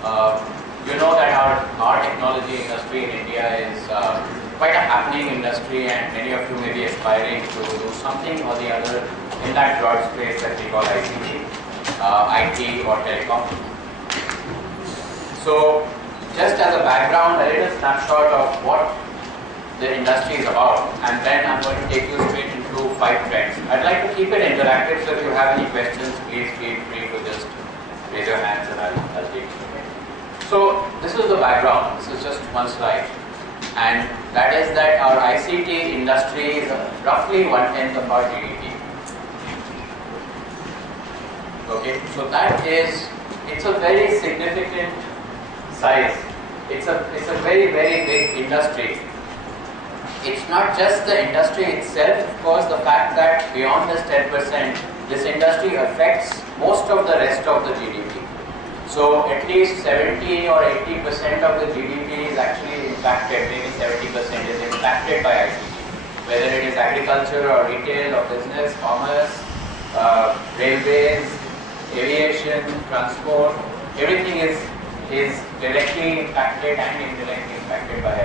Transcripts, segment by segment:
You know that our technology industry in India is quite a happening industry, and many of you may be aspiring to do something or the other in that broad space that we call ICT, IT or telecom. So, just as a background, a little snapshot of what the industry is about, and then I'm going to take you straight into 5 trends. I'd like to keep it interactive, so if you have any questions, please feel free to just raise your hands and I'll take you. So this is the background. This is just one slide, and that is that our ICT industry is roughly 1/10 of our GDP. Okay, so that is, it's a very significant size. It's a very big industry. It's not just the industry itself, of course. The fact that beyond this 10%, this industry affects most of the rest of the GDP. So at least 70 or 80% of the GDP is actually impacted, maybe 70% is impacted by ICT. Whether it is agriculture or retail or business, commerce, railways, aviation, transport, everything is directly impacted and indirectly impacted by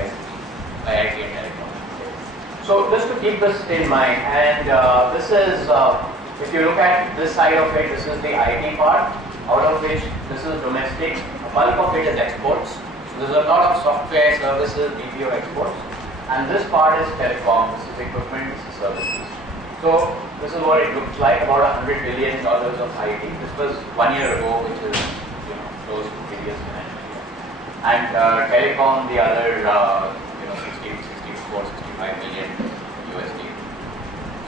IT and telecom. So just to keep this in mind, and this is, if you look at this side of it, this is the IT part, out of which this is domestic, a bulk of it is exports. So there's a lot of software, services, BPO exports, and this part is telecom, this is equipment, this is services. So this is what it looks like, about $100 billion of IT. This was 1 year ago, which is close to previous financial year. And telecom, the other 65 million USD.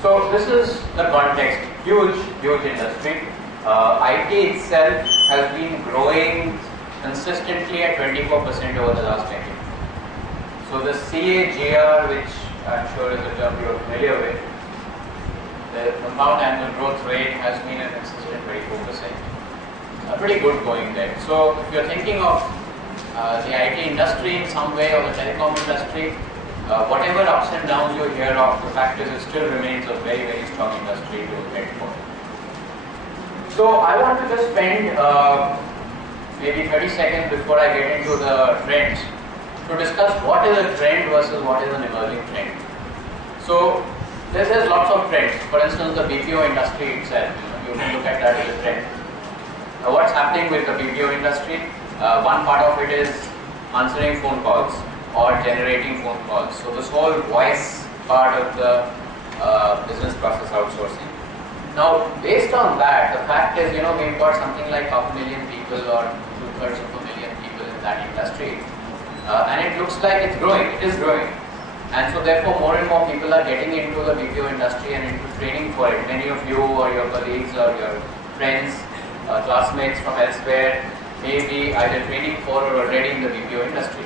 So this is the context. Huge industry. IT itself has been growing consistently at 24% over the last decade. So the CAGR, which I'm sure is a term you're familiar with, the compound annual growth rate has been a consistent 24%. Pretty good going there. So if you're thinking of the IT industry in some way, or the telecom industry, whatever ups and downs you hear of, the fact is it still remains a very strong industry to head for. So I want to just spend maybe 30 seconds before I get into the trends to discuss what is a trend versus what is an emerging trend. So there's lots of trends. For instance, the BPO industry itself, you can look at that as a trend. What's happening with the BPO industry? One part of it is answering phone calls or generating phone calls. So this whole voice part of the business process outsourcing. Now, based on that, the fact is, we've got something like 500,000 people or 2/3 of a million people in that industry, and it looks like it's growing. It is growing, and so therefore more and more people are getting into the BPO industry and into training for it. Many of you or your colleagues or your friends, classmates from elsewhere may be either training for or already in the BPO industry.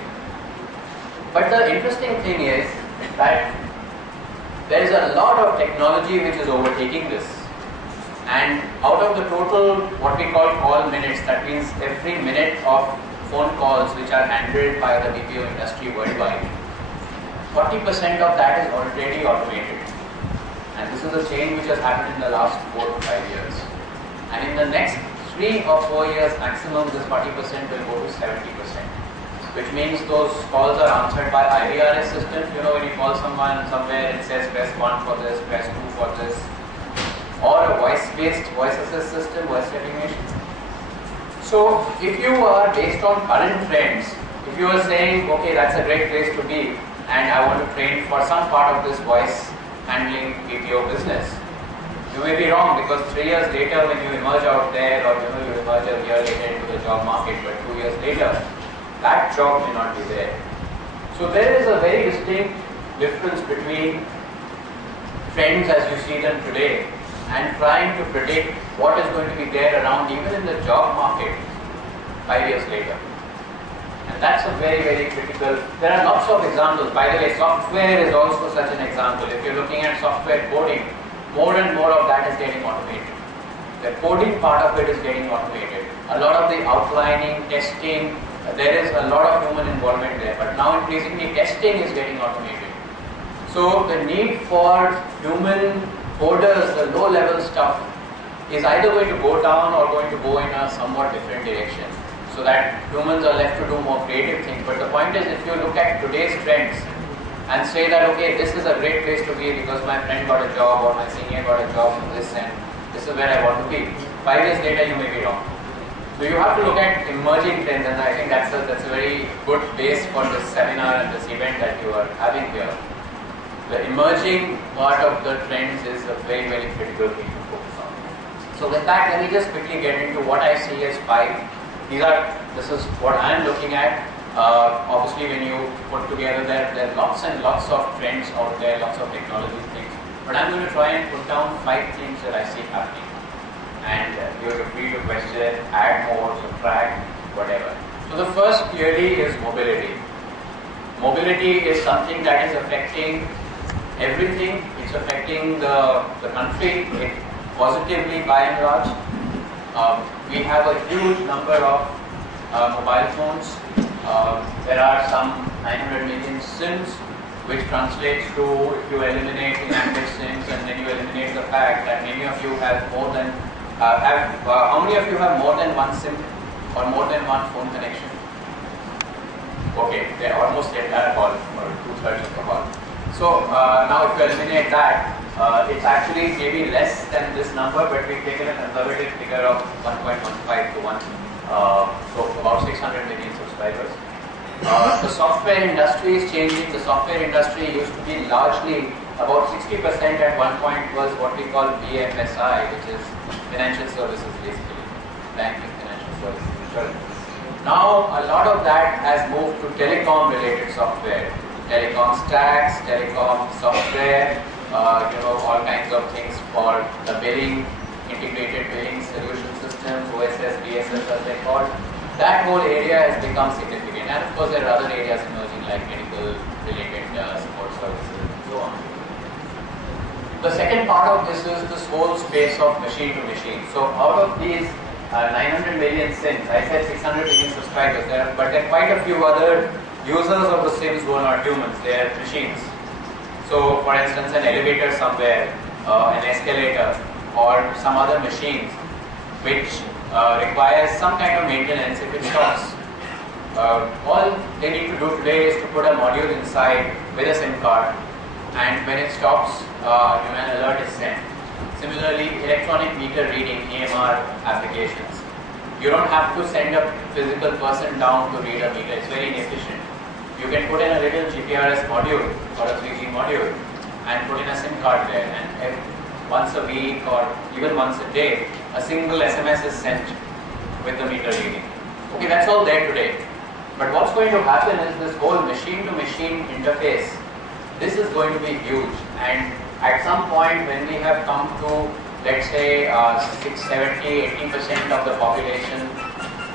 But the interesting thing is that there is a lot of technology which is overtaking this. And out of the total, what we call call minutes, that means every minute of phone calls which are handled by the BPO industry worldwide, 40% of that is already automated. And this is a change which has happened in the last 4 to 5 years. And in the next 3 or 4 years maximum, this 40% will go to 70%. Which means those calls are answered by IVRS systems. When you call someone somewhere, it says press 1 for this, press 2 for this. Or a voice-based voice assist system, voice recognition. So if you are, based on current trends, if you are saying, okay, that's a great place to be, and I want to train for some part of this voice handling BPO business, you may be wrong, because 3 years later when you emerge out there, or you emerge a year later into the job market, but 2 years later, that job may not be there. So there is a very distinct difference between trends as you see them today and trying to predict what is going to be there around even in the job market 5 years later. And that's a very critical. There are lots of examples. By the way, software is also such an example. If you're looking at software coding, more and more of that is getting automated. The coding part of it is getting automated. A lot of the outlining, testing, there is a lot of human involvement there, but now increasingly testing is getting automated. So the need for human coders, the low-level stuff, is either going to go down or going to go in a somewhat different direction. so that humans are left to do more creative things. But the point is, if you look at today's trends and say that, okay, this is a great place to be because my friend got a job or my senior got a job from this and this is where I want to be. 5 years later, you may be wrong. So you have to look at emerging trends, and I think that's a very good base for this seminar and this event that you are having here. The emerging part of the trends is a very, very critical thing to focus on. So with that, let me just quickly get into what I see as 5. This is what I am looking at. Obviously, when you put together there are lots and lots of trends out there, lots of technology things. But I'm going to try and put down 5 things that I see happening. And you're free to question, add more, subtract, whatever. So the first clearly is mobility. Mobility is something that is affecting everything. It's affecting the country positively by and large. We have a huge number of mobile phones. There are some 900 million SIMs, which translates to, if you eliminate inactive SIMs and then you eliminate the fact that many of you have more than how many of you have more than one SIM or more than one phone connection? Okay, they're almost the entire hall or 2/3 of the hall. So now if you eliminate that, it's actually maybe less than this number, but we've taken a conservative figure of 1.15 to 1, so about 600 million subscribers. The software industry is changing. The software industry used to be largely about 60% at one point was what we call BFSI, which is financial services basically, banking, financial services, insurance. Now a lot of that has moved to telecom related software, telecom stacks, telecom software, all kinds of things for the billing, integrated billing solution systems, OSS, BSS as they call. That whole area has become significant, and of course there are other areas emerging like medical related support services and so on. The second part of this is this whole space of machine to machine. So out of these 900 million SIMs, I said 600 million subscribers, but there are quite a few other users of the SIMs who are not humans, they are machines. So for instance, an elevator somewhere, an escalator, or some other machines which requires some kind of maintenance if it stops. All they need to do today is to put a module inside with a SIM card, and when it stops, an alert is sent. Similarly, electronic meter reading, EMR applications. You don't have to send a physical person down to read a meter, it's very inefficient. You can put in a little GPRS module or a 3G module and put in a SIM card there, and once a week or even once a day, a single SMS is sent with the meter reading. Okay, that's all there today. But what's going to happen is this whole machine-to-machine interface, this is going to be huge, and at some point when we have come to, let's say, 70-80% of the population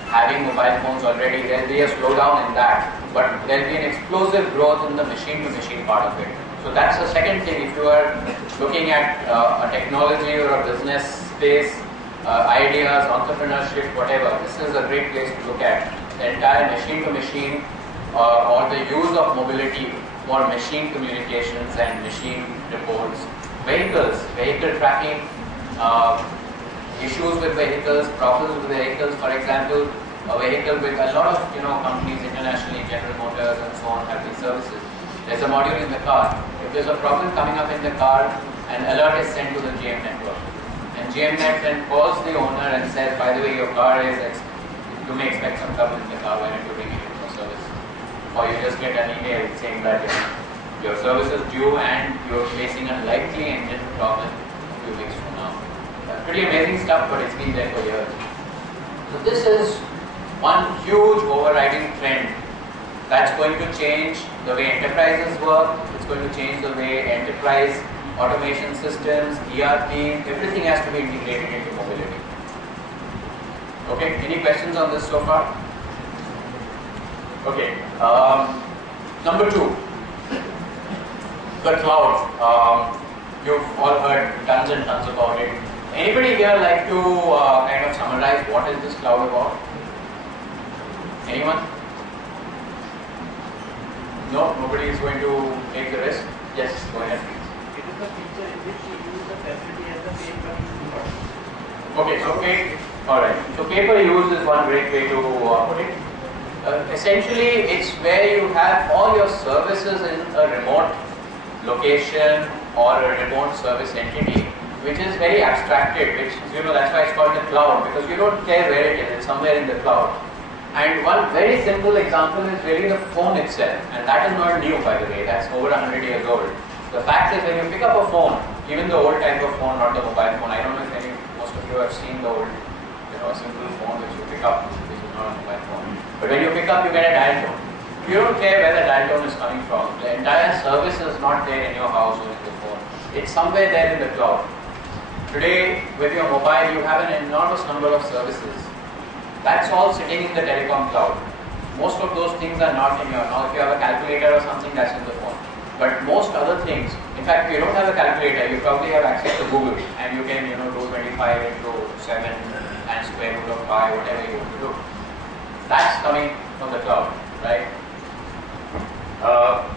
having mobile phones already, there will be a slowdown in that, but there will be an explosive growth in the machine-to-machine part of it. So that's the second thing. If you are looking at a technology or a business space, ideas, entrepreneurship, whatever, this is a great place to look at. The entire machine-to-machine or the use of mobility for machine communications and machine reports. Vehicles, vehicle tracking, issues with vehicles, problems with vehicles. For example, a vehicle with a lot of companies internationally, General Motors and so on, have these services. There's a module in the car. If there's a problem coming up in the car, an alert is sent to the GM network. And GMNet then calls the owner and says, by the way, your car is, you may expect some trouble in the car, why don't you bring it in for service? Or you just get an email saying that your service is due and you're facing a likely engine problem a few weeks from now. Pretty amazing stuff, but it's been there for years. So this is one huge overriding trend that's going to change the way enterprises work. It's going to change the way enterprise automation systems, ERP, everything has to be integrated into mobility. Okay, any questions on this so far? Okay, number 2, the cloud. You've all heard tons and tons about it. Anybody here like to kind of summarize what is this cloud about? Anyone? No, nobody is going to take the risk? Yes, go ahead please. It is the feature in which you use the facility as the same computing process. Okay, so alright. So pay-per-use is one great way to put it. Essentially, it's where you have all your services in a remote location or a remote service entity, which is very abstracted, which, that's why it's called the cloud, because you don't care where it is, it's somewhere in the cloud. And one very simple example is really the phone itself, and that is not new, by the way, that's over 100 years old. The fact is, when you pick up a phone, even the old type of phone, not the mobile phone, I don't know if most of you have seen the old, a simple phone which you pick up, which is not a mobile phone. But when you pick up, you get a dial tone. You don't care where the dial tone is coming from. The entire service is not there in your house or in the phone. It's somewhere there in the cloud. Today, with your mobile, you have an enormous number of services. That's all sitting in the telecom cloud. Most of those things are not in your. Now, if you have a calculator or something, that's in the phone. But most other things, in fact, if you don't have a calculator, you probably have access to Google, and you can, do 25 into 7 and square root of 5, whatever you want to do. That's coming from the cloud, right?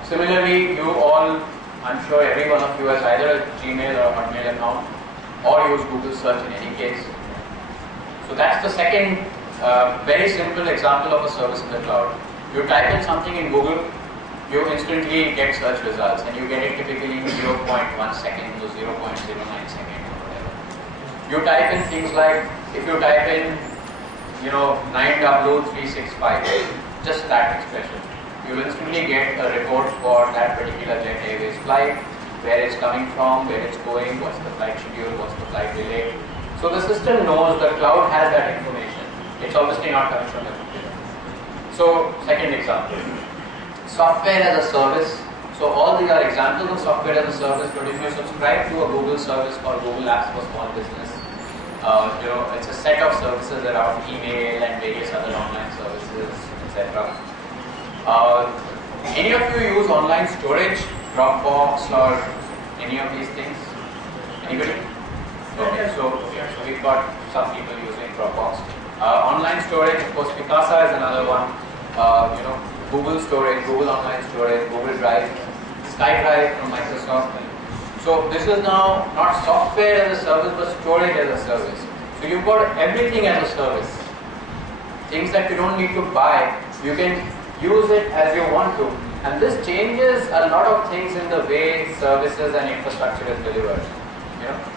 Similarly, you all, I'm sure every one of you has either a Gmail or a Hotmail account, or use Google search in any case. So that's the second very simple example of a service in the cloud. You type in something in Google, you instantly get search results, and you get it typically in 0.1 second to 0.09 second or whatever. You type in things like, if you type in 9W365, just that expression, you'll instantly get a report for that particular Jet Airways flight, where it's coming from, where it's going, what's the flight schedule, what's the flight delay. So the system knows, the cloud has that information. It's obviously not coming from the computer. So, second example, software as a service. So all these are examples of software as a service, but if you subscribe to a Google service called Google Apps for Small Business, it's a set of services around email and various other online services, etc. Any of you use online storage, Dropbox or any of these things? Anybody? Okay, so we've got some people using Dropbox. Online storage, of course, Picasa is another one. Google Storage, Google Online Storage, Google Drive, SkyDrive from Microsoft. So this is now not software as a service, but storage as a service. So you've got everything as a service. Things that you don't need to buy, you can use it as you want to. And this changes a lot of things in the way services and infrastructure is delivered.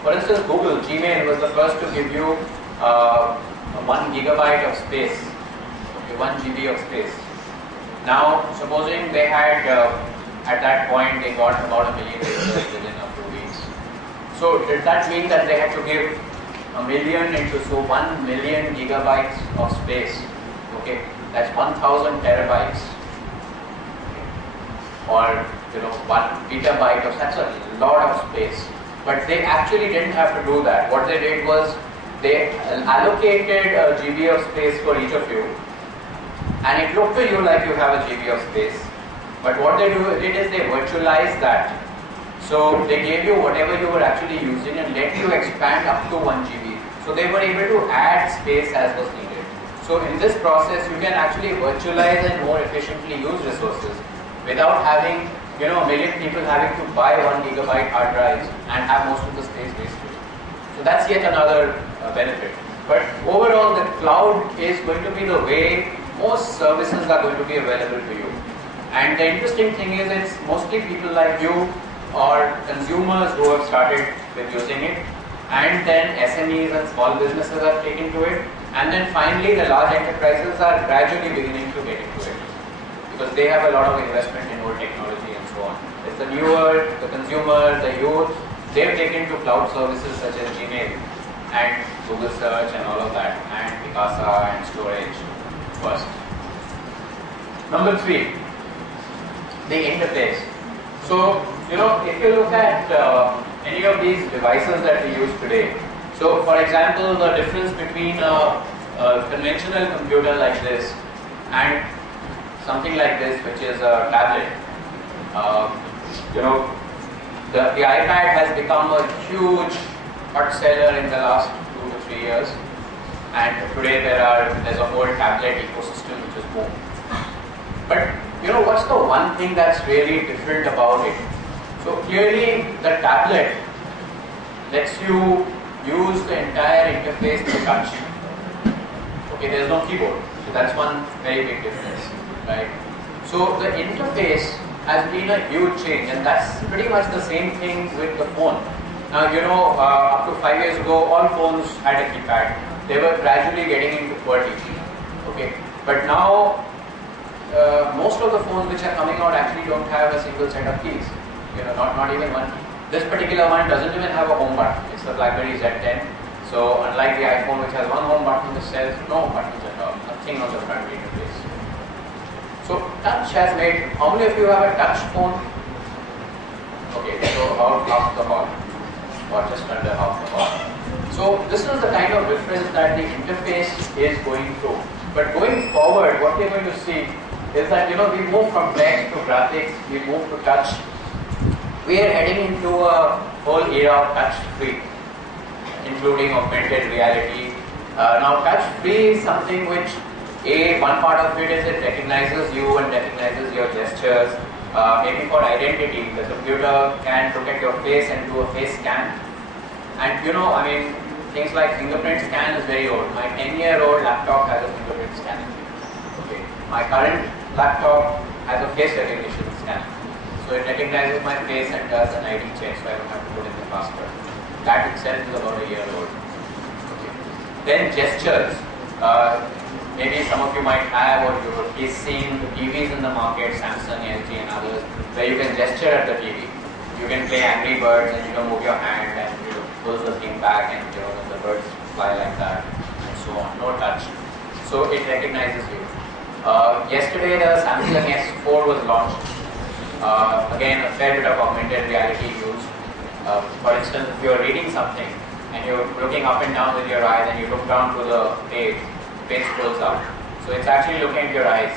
For instance, Google, Gmail was the first to give you 1 gigabyte of space, 1 GB of space. Now, supposing they had, at that point, they got about 1 million users within a few weeks. So, did that mean that they had to give 1 million into 1 million gigabytes of space? Okay, that's 1,000 terabytes. Or 1 petabyte of, that's a lot of space. But they actually didn't have to do that. What they did was they allocated a GB of space for each of you, and it looked to you like you have a GB of space. But what they did is they virtualized that. So they gave you whatever you were actually using and let you expand up to 1 GB. So they were able to add space as was needed. So in this process, you can actually virtualize and more efficiently use resources without having, a million people having to buy 1 gigabyte hard drives and have most of the space wasted. So that's yet another benefit. But overall, the cloud is going to be the way most services are going to be available to you. And the interesting thing is, it's mostly people like you or consumers who have started with using it, and then SMEs and small businesses are taken to it, and then finally the large enterprises are gradually beginning to get into it, because they have a lot of investment in old technology and so on. It's the newer, the consumer, the youth, they've taken to cloud services such as Gmail and Google Search and all of that, and Picasa and storage first. Number 3, the interface. So, if you look at any of these devices that we use today, so for example, the difference between a conventional computer like this and something like this, which is a tablet, the iPad has become a huge hot seller in the last 2 to 3 years, and today there's a whole tablet ecosystem which is booming. But what's the one thing that's really different about it? So clearly the tablet lets you use the entire interface to touch. Okay, there is no keyboard. So that's one very big difference, right? So the interface has been a huge change, and that's pretty much the same thing with the phone. Now, you know, up to 5 years ago, all phones had a keypad. They were gradually getting into QWERTY. Okay, but now most of the phones which are coming out actually don't have a single set of keys. You know, not even one key. This particular one doesn't even have a home button. It's the BlackBerry Z10. So unlike the iPhone, which has one home button, this says no buttons at all. Nothing on the front interface. So touch has made. How many of you have a touch phone? Okay, so about half the hall, or just under half the hall. So this is the kind of difference that the interface is going through. But going forward, what we're going to see is that, you know, we move from text to graphics, we move to touch. We are heading into a whole era of touch-free, including augmented reality. Now, touch-free is something which, one part of it is it recognizes you and recognizes your gestures. Maybe for identity, the computer can look at your face and do a face scan. And you know, I mean, things like fingerprint scan is very old. My 10-year-old laptop has a fingerprint scan. Okay. My current laptop has a face recognition scan. So it recognizes my face and does an ID check, so I don't have to put in the password. That itself is about a year old. Okay. Then gestures. Maybe some of you might have, or you've at least seen the TVs in the market, Samsung, LG and others, where you can gesture at the TV. You can play Angry Birds and, you know, move your hand and, you know, pull the thing back and, you know, the birds fly like that and so on. No touch. So it recognizes you. Yesterday the Samsung S4 was launched. Again, a fair bit of augmented reality used. For instance, if you're reading something and you're looking up and down with your eyes and you look down to the page scrolls up. So it's actually looking at your eyes.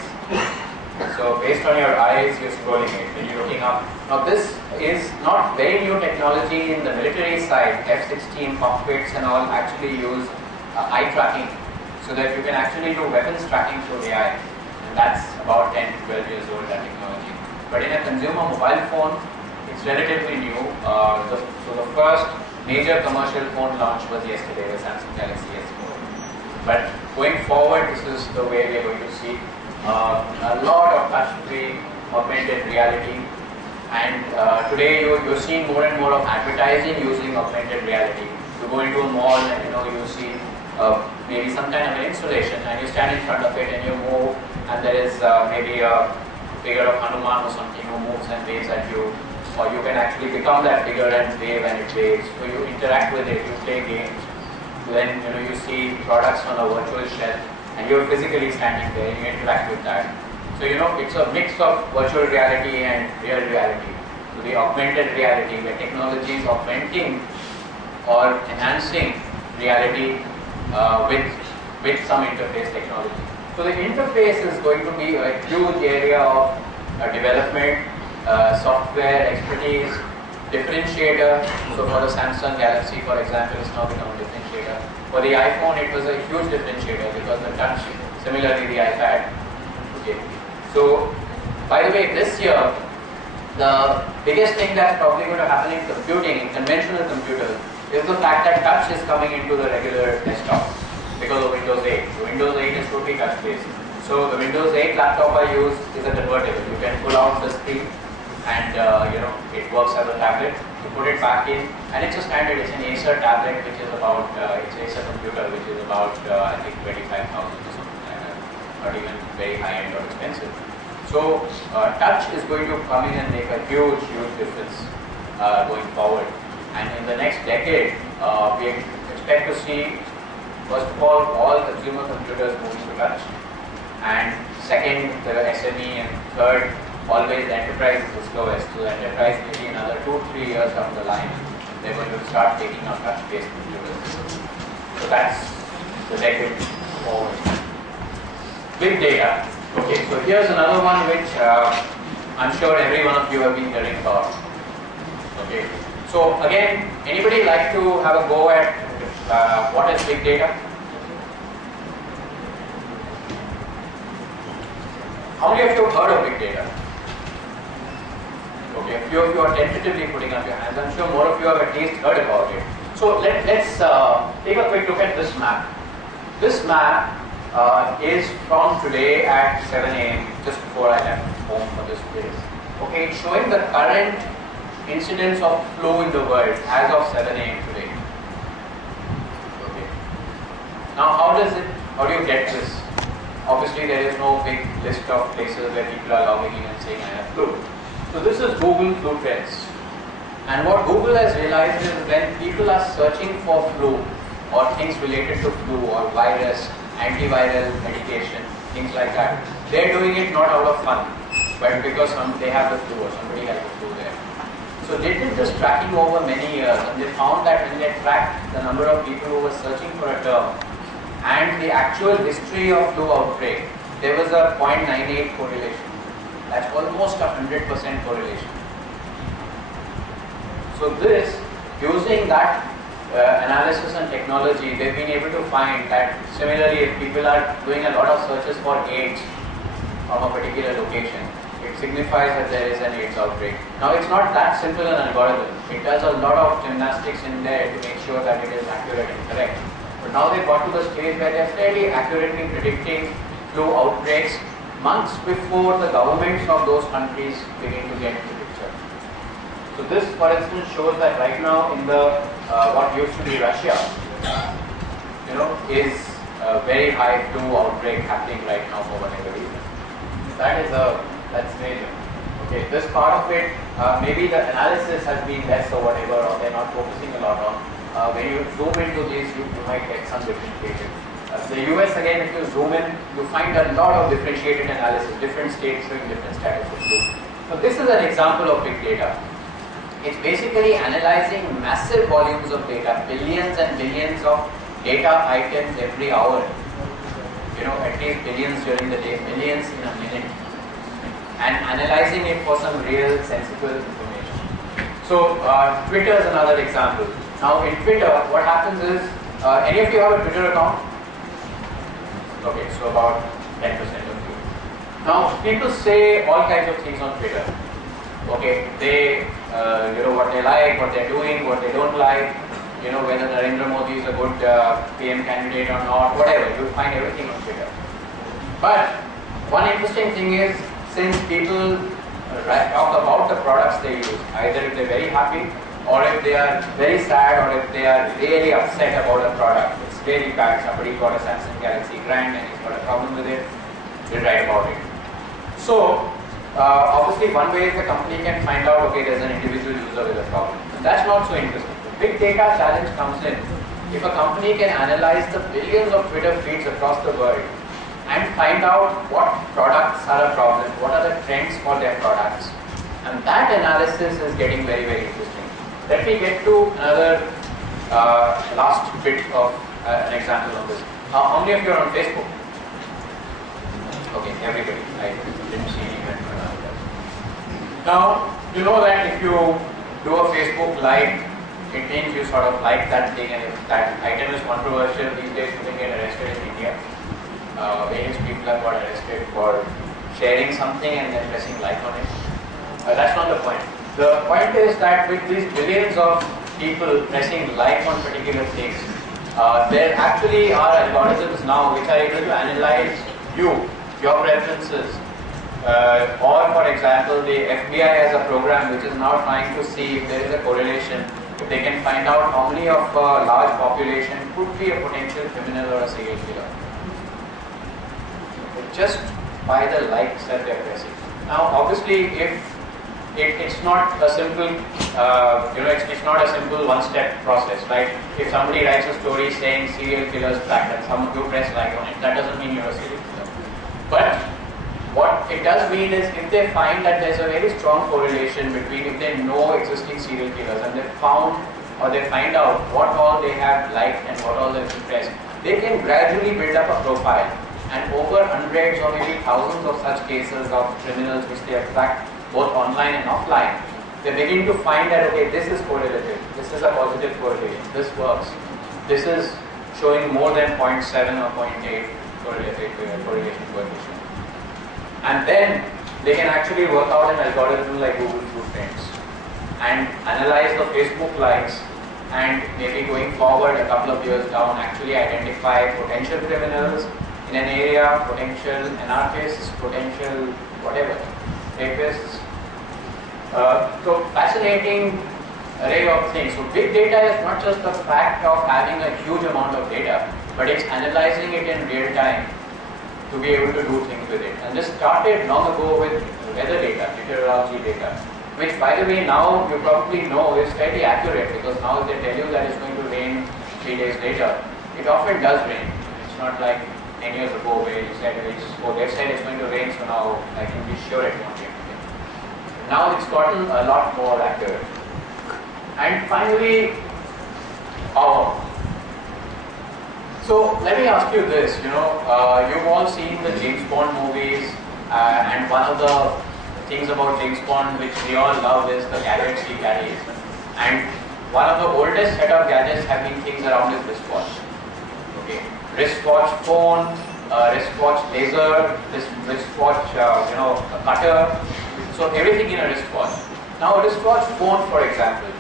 So based on your eyes, you're scrolling it when you're looking up. Now this is not very new technology in the military side. F-16 cockpits and all actually use eye tracking, so that you can actually do weapons tracking through the eye. And that's about 10 to 12 years old, that technology. But in a consumer mobile phone, it's relatively new. So the first major commercial phone launch was yesterday, the Samsung Galaxy S4. But going forward, this is the way we are going to see a lot of touch-free augmented reality. And today you're seeing more and more of advertising using augmented reality. You go into a mall and, you know, you see maybe some kind of an installation, and you stand in front of it and you move, and there is maybe a figure of Hanuman or something who moves and waves at you, or you can actually become that figure and wave and it waves. So you interact with it, you play games. Then, you know, you see products on a virtual shelf and you're physically standing there and you interact with that. So, you know, it's a mix of virtual reality and real reality. So the augmented reality, where technology is augmenting or enhancing reality with some interface technology. So the interface is going to be a huge area of development, software expertise, differentiator. So for the Samsung Galaxy, for example, it's now become a differentiator. For the iPhone, it was a huge differentiator because the touch, similarly the iPad. Okay. So, by the way, this year, the biggest thing that's probably going to happen in computing, in conventional computers, is the fact that touch is coming into the regular desktop because of Windows 8. So Windows 8 is totally touch-based. So the Windows 8 laptop I use is a convertible. You can pull out the screen and you know, it works as a tablet. You put it back in, and it's a standard. It's an Acer tablet, which is about it's an Acer computer, which is about I think 25,000 or something like that. Not even very high-end or expensive. So touch is going to come in and make a huge, huge difference going forward. And in the next decade, we expect to see, first of all consumer computers moving to touch. And second, the SME, and third, always the enterprise is the slowest. So the enterprise maybe another 2-3 years down the line, they're going to start taking on touch-based computers. So that's the decade forward. Big data. Okay, so here's another one which I'm sure every one of you have been hearing about. Okay, so again, anybody like to have a go at what is big data? How many of you have heard of big data? Okay, a few of you are tentatively putting up your hands. I'm sure more of you have at least heard about it. So let's take a quick look at this map. This map is from today at 7 a.m. just before I left home for this place. Okay, it's showing the current incidence of flu in the world as of 7 a.m. today. Okay. Now, how do you get this? Obviously, there is no big list of places where people are logging in and saying I have flu. So this is Google Flu Trends. And what Google has realized is when people are searching for flu or things related to flu or virus, antiviral medication, things like that, they're doing it not out of fun, but because they have the flu or somebody has the flu there. So they did this tracking over many years, and they found that when they tracked the number of people who were searching for a term and the actual history of flu outbreak, there was a 0.98 correlation. That's almost 100% correlation. So this, using that analysis and technology, they've been able to find that similarly, if people are doing a lot of searches for AIDS from a particular location, it signifies that there is an AIDS outbreak. Now, it's not that simple an algorithm. It does a lot of gymnastics in there to make sure that it is accurate and correct. But now they've got to the stage where they're fairly accurately predicting flu outbreaks months before the governments of those countries begin to get into the picture. So this, for instance, shows that right now in the what used to be Russia, is a very high flu outbreak happening right now for whatever reason. That's major. Okay, this part of it, maybe the analysis has been less or whatever, or they're not focusing a lot on. When you zoom into this, you might get some differentiation. The US, again, if you zoom in, you find a lot of differentiated analysis, different states showing different status of flu. So this is an example of big data. It's basically analyzing massive volumes of data, billions and billions of data items every hour. At least billions during the day, millions in a minute, and analyzing it for some real sensible information. So Twitter is another example. Now in Twitter, what happens is, any of you have a Twitter account? Okay, so about 10% of you. Now people say all kinds of things on Twitter. Okay, they, what they like, what they're doing, what they don't like, whether Narendra Modi is a good PM candidate or not, whatever, you'll find everything on Twitter. But one interesting thing is, since people talk about the products they use, either if they're very happy, or if they are very sad, or if they are really upset about a product, it's really bad, somebody got a Samsung Galaxy Grand and he's got a problem with it, they write about it. So, obviously one way is the company can find out, okay, there's an individual user with a problem. And that's not so interesting. The big data challenge comes in if a company can analyze the billions of Twitter feeds across the world and find out what products are a problem, what are the trends for their products. And that analysis is getting very, very interesting. Let me get to another last bit of an example of this. How many of you are on Facebook? Okay, everybody. I didn't see anyone. Now, you know that if you do a Facebook Live, it means you sort of like that thing, and if that item is controversial, these days you can get arrested in India. Various people have got arrested for sharing something and then pressing like on it. That's not the point. The point is that with these billions of people pressing like on particular things, there actually are algorithms now which are able to analyze your preferences. Or for example, the FBI has a program which is now trying to see if there is a correlation, if they can find out how many of a large population could be a potential criminal or a serial killer. Just by the likes that they are pressing. Now obviously if it's not a simple, it's not a simple one-step process, right? If somebody writes a story saying serial killers tracked and some you press like on it, that doesn't mean you're a serial killer. But what it does mean is if they find that there's a very strong correlation between if they know existing serial killers and they found or they find out what all they have liked and what all they've pressed, they can gradually build up a profile. And over hundreds or maybe thousands of such cases of criminals which they have tracked both online and offline, they begin to find that, okay, this is correlative, this is a positive correlation, this works, this is showing more than 0.7 or 0.8 correlation coefficient. And then they can actually work out an algorithm like Google Flu Trends and analyze the Facebook likes and maybe going forward a couple of years down actually identify potential criminals in an area, potential anarchists, potential whatever, rapists. So fascinating array of things. So big data is not just the fact of having a huge amount of data, but it's analyzing it in real time to be able to do things with it. And this started long ago with weather data, meteorology data, which by the way now you probably know is fairly accurate, because now they tell you that it's going to rain 3 days later. It often does rain. It's not like 10 years ago where you said they said it's going to rain, so now I can be sure it won't rain. Now it's gotten a lot more accurate. And finally, power. So let me ask you this, you've all seen the James Bond movies, and one of the things about James Bond which we all love is the gadgets he carries. And one of the oldest set of gadgets have been things around his wristwatch. Okay, wristwatch phone, wristwatch laser, wristwatch, a cutter. So everything in a wristwatch. Now a wristwatch phone, for example,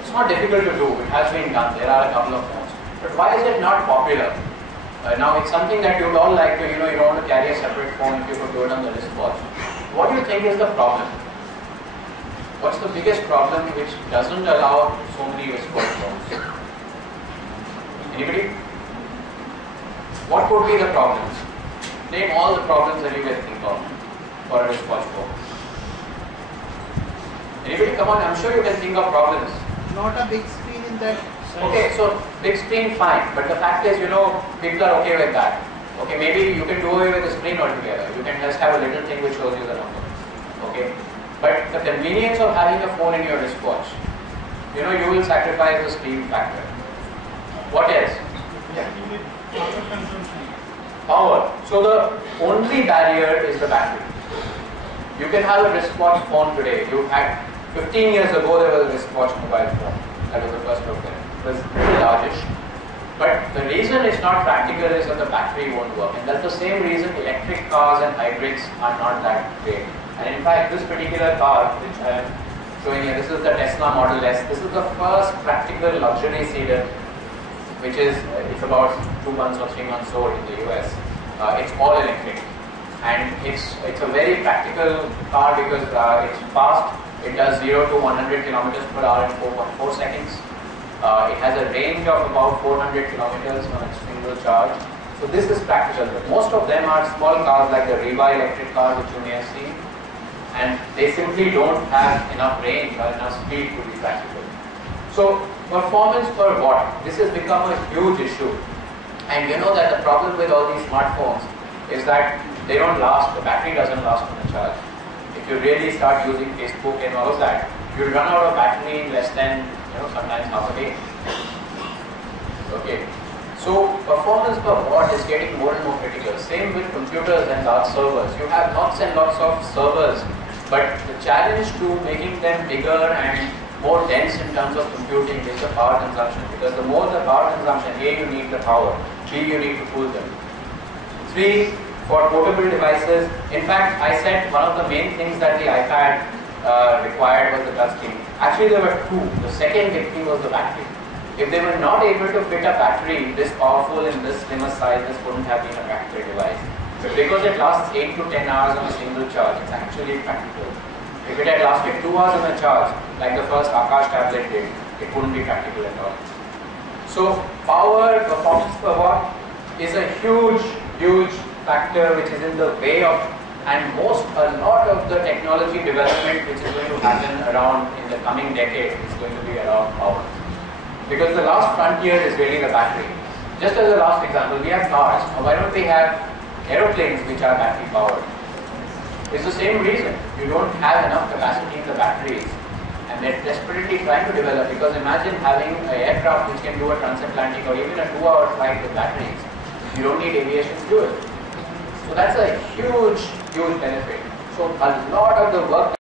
it's not difficult to do. It has been done. There are a couple of phones. But why is it not popular? Now it's something that you'd all like to, you don't want to carry a separate phone if you could do it on the wristwatch. What do you think is the problem? What's the biggest problem which doesn't allow so many wristwatch phones? Anybody? What would be the problems? Name all the problems that you can think of for a wristwatch phone. Anybody? Come on, I'm sure you can think of problems. Not a big screen in that. Okay, so big screen, fine. But the fact is, people are okay with that. Okay, maybe you can do away with the screen altogether. You can just have a little thing which shows you the number. Okay, but the convenience of having a phone in your wristwatch, you will sacrifice the screen factor. What else? Yeah. Power. So the only barrier is the battery. You can have a wristwatch phone today. 15 years ago there was a wristwatch mobile phone. That was the first of them. It was pretty largish. But the reason it's not practical is that the battery won't work. And that's the same reason electric cars and hybrids are not that great. And in fact, this particular car, which I am showing here, this is the Tesla Model S. This is the first practical luxury sedan, which is, it's about 2 months or 3 months old in the US. It's all electric. And it's a very practical car because it's fast. It does 0 to 100 kilometers per hour in 4.4 seconds. It has a range of about 400 kilometers on its single charge. So this is practical. But most of them are small cars like the Riva electric car which you may have seen. And they simply don't have enough range or enough speed to be practical. So performance per watt, this has become a huge issue. And you know that the problem with all these smartphones is that they don't last, the battery doesn't last on the charge. If you really start using Facebook and all of that, you'll run out of battery in less than, sometimes half a day. Okay. So performance per watt is getting more and more critical. Same with computers and large servers. You have lots and lots of servers, but the challenge to making them bigger and more dense in terms of computing is the power consumption. Because the more the power consumption, A, you need the power, B, you need to cool them. 3, for portable devices. In fact, I said one of the main things that the iPad required was the touchscreen. Actually, there were 2. The second big thing was the battery. If they were not able to fit a battery this powerful in this slimmer size, this wouldn't have been a practical device. But because it lasts 8 to 10 hours on a single charge, it's actually practical. If it had lasted 2 hours on a charge, like the first Akash tablet did, it wouldn't be practical at all. So power, performance per watt is a huge factor which is in the way of, and a lot of the technology development which is going to happen around in the coming decade is going to be around power. Because the last frontier is really the battery. Just as a last example, we have cars. Now why don't we have aeroplanes which are battery powered? It's the same reason. You don't have enough capacity in the batteries. And they're desperately trying to develop, because imagine having an aircraft which can do a transatlantic or even a 2-hour flight with batteries. You don't need aviation fuel. So that's a huge benefit. So a lot of the work